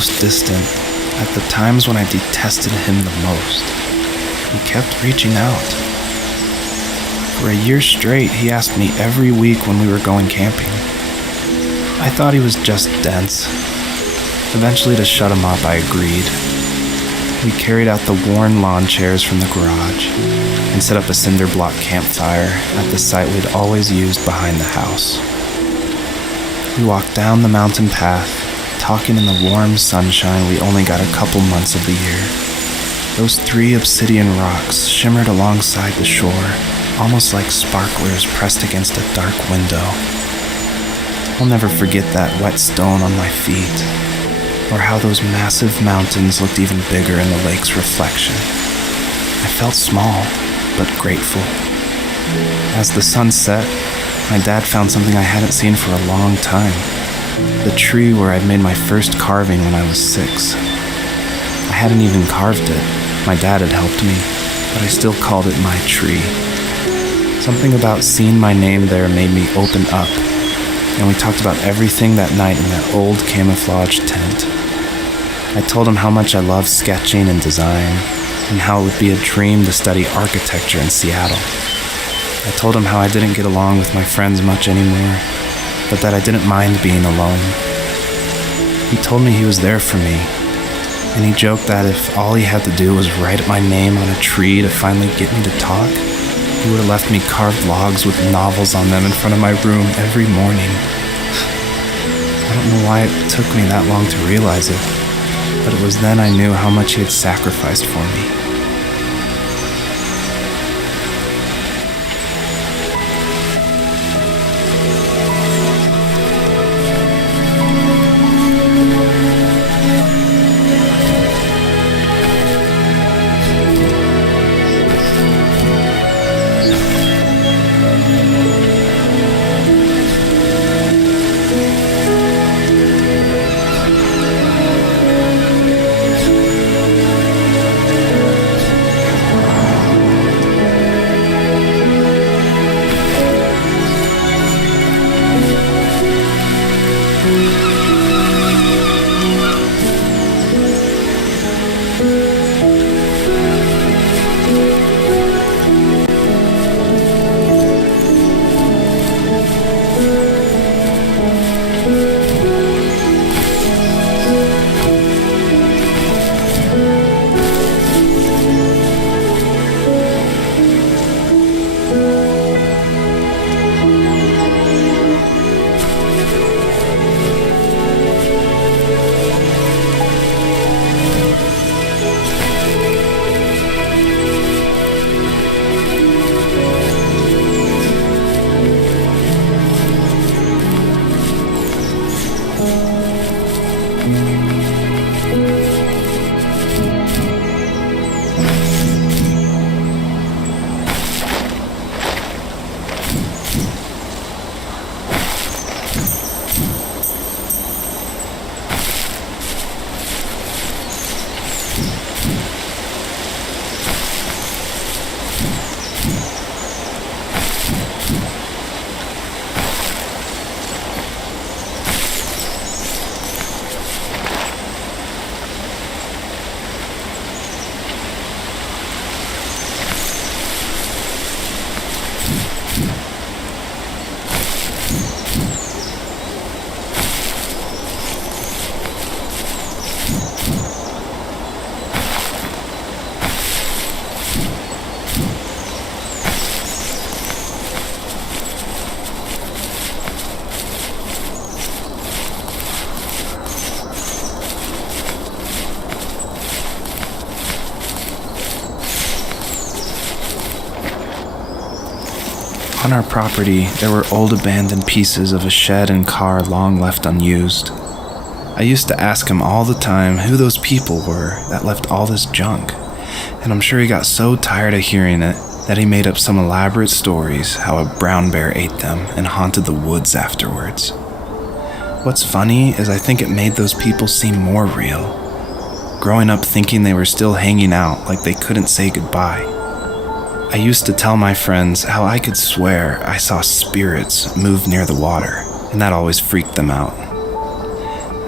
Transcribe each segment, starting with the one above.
most distant at the times when I detested him the most. He kept reaching out. For a year straight, he asked me every week when we were going camping. I thought he was just dense. Eventually, to shut him up, I agreed. We carried out the worn lawn chairs from the garage and set up a cinder block campfire at the site we'd always used behind the house. We walked down the mountain path, talking in the warm sunshine we only got a couple months of the year. Those 3 obsidian rocks shimmered alongside the shore, almost like sparklers pressed against a dark window. I'll never forget that wet stone on my feet, or how those massive mountains looked even bigger in the lake's reflection. I felt small, but grateful. As the sun set, my dad found something I hadn't seen for a long time. The tree where I'd made my first carving when I was 6. I hadn't even carved it. My dad had helped me, but I still called it my tree. Something about seeing my name there made me open up, and we talked about everything that night in that old camouflage tent. I told him how much I loved sketching and design, and how it would be a dream to study architecture in Seattle. I told him how I didn't get along with my friends much anymore, but that I didn't mind being alone. He told me he was there for me, and he joked that if all he had to do was write my name on a tree to finally get me to talk, he would have left me carved logs with novels on them in front of my room every morning. I don't know why it took me that long to realize it, but it was then I knew how much he had sacrificed for me. On our property, there were old abandoned pieces of a shed and car long left unused. I used to ask him all the time who those people were that left all this junk, and I'm sure he got so tired of hearing it that he made up some elaborate stories how a brown bear ate them and haunted the woods afterwards. What's funny is I think it made those people seem more real, growing up thinking they were still hanging out like they couldn't say goodbye. I used to tell my friends how I could swear I saw spirits move near the water, and that always freaked them out.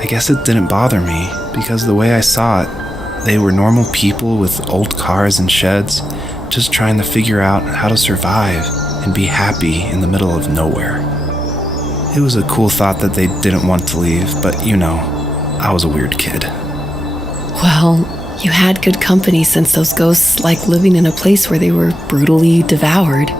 I guess it didn't bother me, because the way I saw it, they were normal people with old cars and sheds, just trying to figure out how to survive and be happy in the middle of nowhere. It was a cool thought that they didn't want to leave, but you know, I was a weird kid. Well, you had good company since those ghosts like living in a place where they were brutally devoured.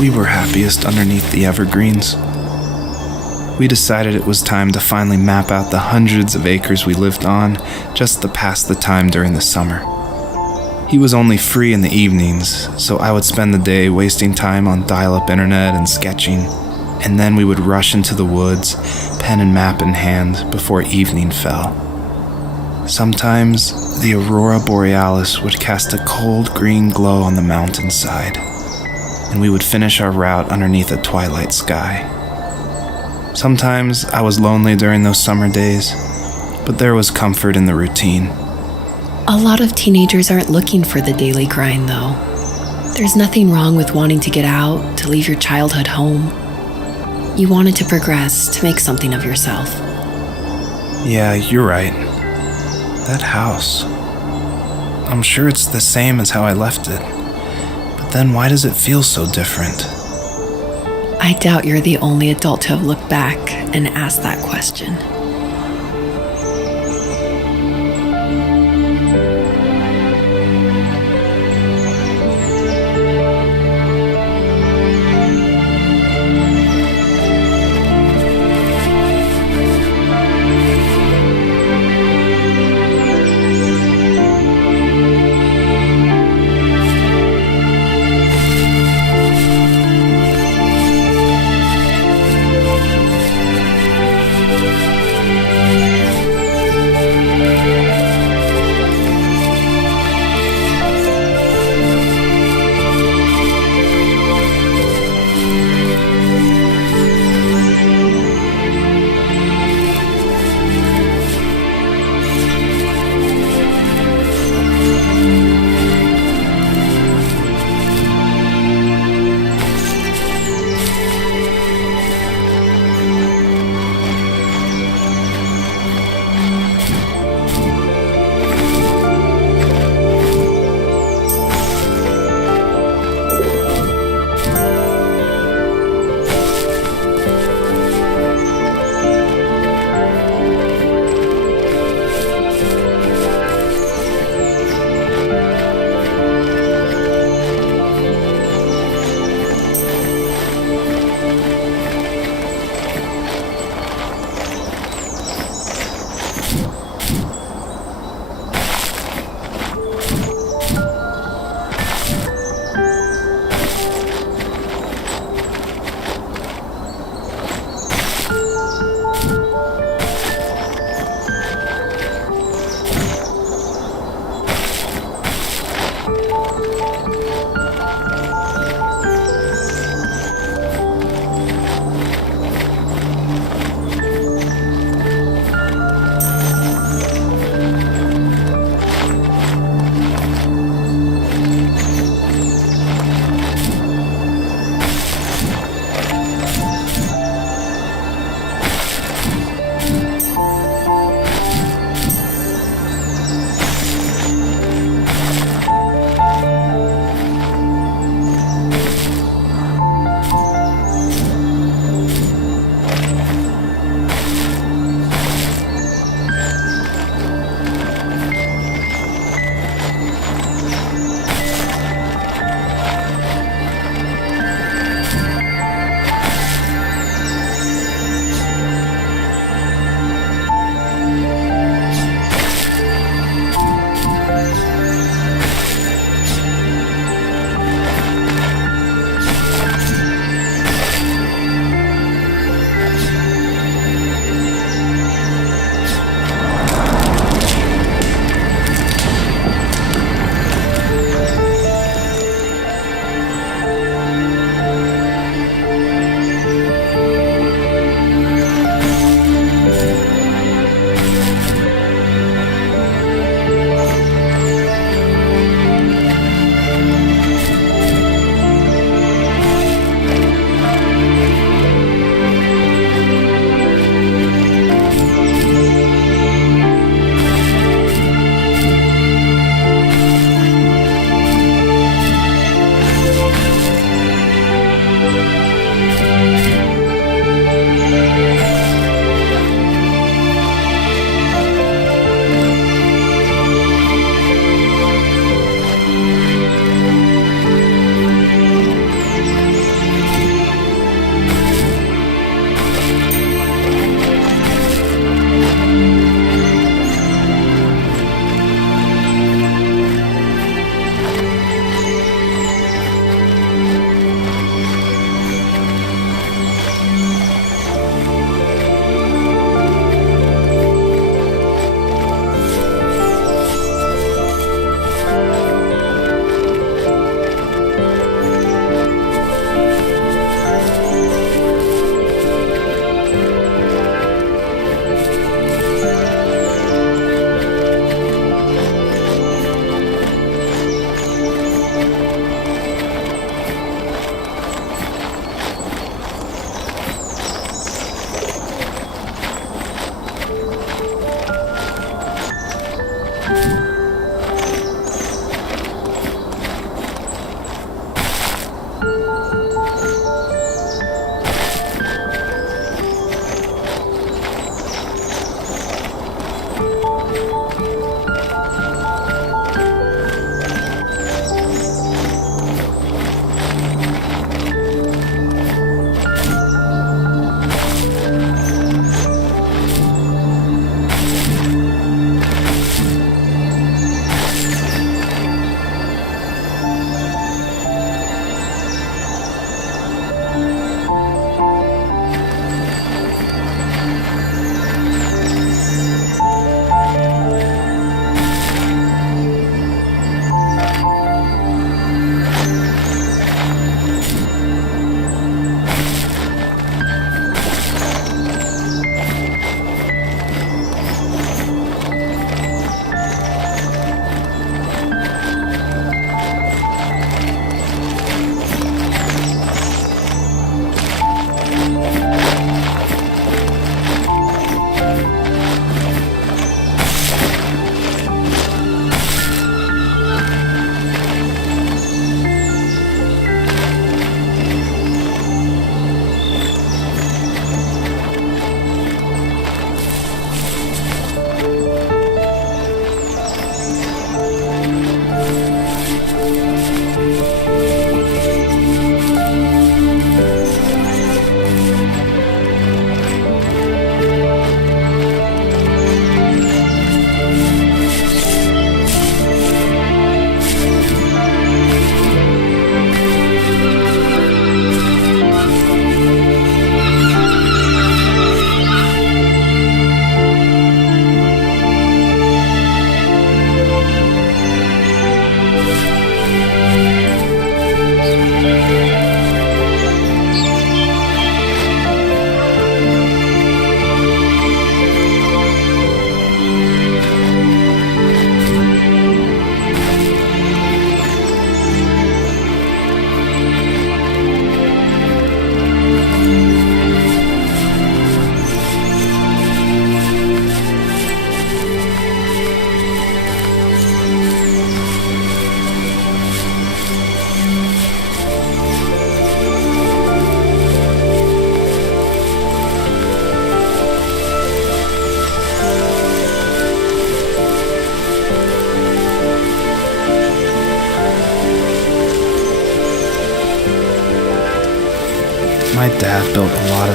We were happiest underneath the evergreens. We decided it was time to finally map out the hundreds of acres we lived on just to pass the time during the summer. He was only free in the evenings, so I would spend the day wasting time on dial-up internet and sketching, and then we would rush into the woods, pen and map in hand, before evening fell. Sometimes, the aurora borealis would cast a cold green glow on the mountainside, and we would finish our route underneath a twilight sky. Sometimes I was lonely during those summer days, but there was comfort in the routine. A lot of teenagers aren't looking for the daily grind, though. There's nothing wrong with wanting to get out, to leave your childhood home. You wanted to progress, to make something of yourself. Yeah, you're right. That house. I'm sure it's the same as how I left it. But then why does it feel so different? I doubt you're the only adult to have looked back and asked that question.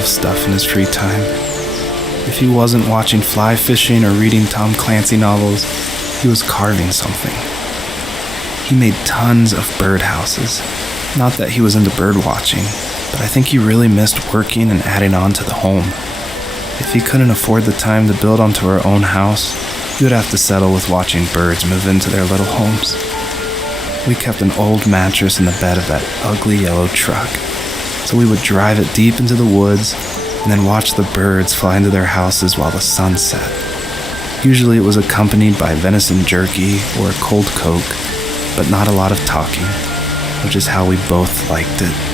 of stuff in his free time. If he wasn't watching fly fishing or reading Tom Clancy novels, he was carving something. He made tons of birdhouses. Not that he was into bird watching, but I think he really missed working and adding on to the home. If he couldn't afford the time to build onto our own house, he would have to settle with watching birds move into their little homes. We kept an old mattress in the bed of that ugly yellow truck, so we would drive it deep into the woods and then watch the birds fly into their houses while the sun set. Usually it was accompanied by venison jerky or a cold Coke, but not a lot of talking, which is how we both liked it.